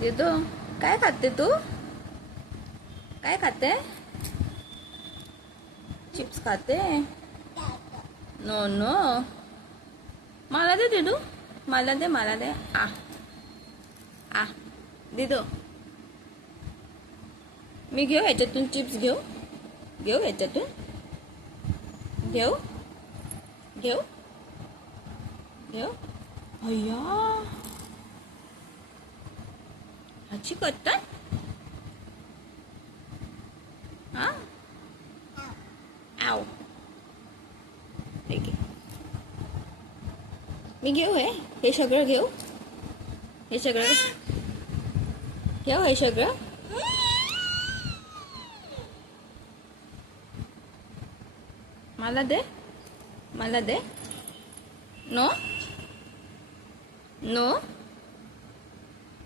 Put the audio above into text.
दिदू काय खाते तू? काय खाते? चिप्स खाते? नो नो, मला दे दिदू, मला दे, मला दे. आ आ दिदू, मी घेऊ ह्याच्यातून चिप्स? घेऊ घेऊ ह्याच्यातून? घेऊ घेऊ घेऊ? अय्या, ह्याची करतात हा. आव, ठीक आहे. मी घेऊ हे सगळं घेऊ? हे सगळं घेऊ? हे सगळं? मला दे, मला दे. No no.